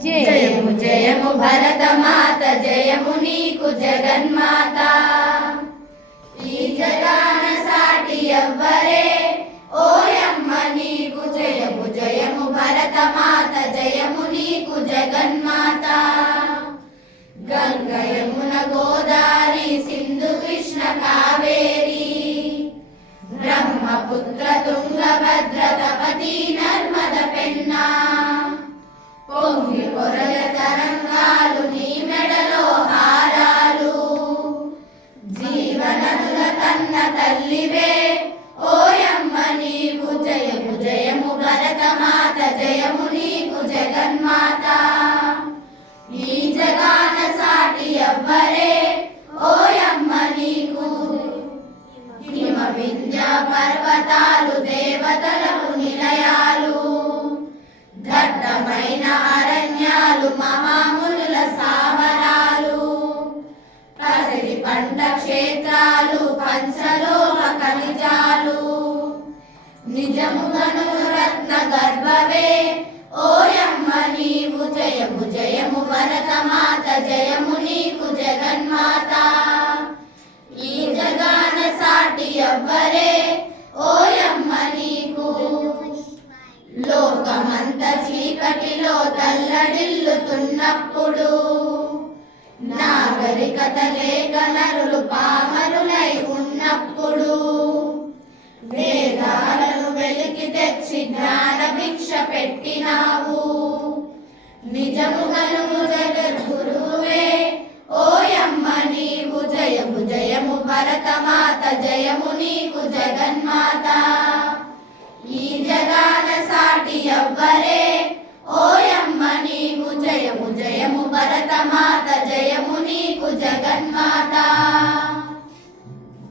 జయము జయము భరతమాత, జయము నీకు జగన్మాత. ఈ జగాన సాటి ఎవ్వరే, ఓయమ్మ నీకు జయము జయము భరతమాత, జయము నీకు జగన్మాత. గంగ యమున గోదావరి సింధు కృష్ణ కావేరి, బ్రహ్మపుత్ర తుంగభద్ర తపతి నర్మద పెన్నా. పొంగి పొరల తరంగాలు నీ మెడలో హారాలు, జీవనదుల కన్న తల్లివే, ఓయమ్మ నీకు జయము జయము భరతమాత, జయము నీకు జగన్మాత. ఈ జగాన సాటి ఎవ్వరే, ఓయమ్మ నీకు. హిమ వింధ్య పర్వతాలు దేవతలకు నిలయాలు, దట్టమైన అరణ్యాలు మహామునుల స్థావరాలు, పసిడి పంట క్షేత్రాలు పంచలోహ ఖనిజాలు. నిజముగను రత్న గర్భవే, ఓయమ్మ నీవు జయము జయము భరతమాత, జయము నీకు జగన్మాత. ఈ జగాన సాటి ఎవ్వరే, ఓయమ్మ నీకు. లోకమంత చీకటిలో తల్లడిల్లుతున్నప్పుడు, నాగరికత లేక నరులు పామరులై ఉన్నప్పుడు, వేదాలను వెలికి తెచ్చి జ్ఞాన భిక్ష పెట్టినావు. నిజముగను జగద్గురువే, ఓయమ్మ నీవు జయము జయము భరతమాత, జయము నీకు జగన్మాత. ఈ జగాన సాటి ఎవ్వరే, ఓయమ్మ నీవు జయము జయము భరతమాత, జయము నీకు జగన్మాత.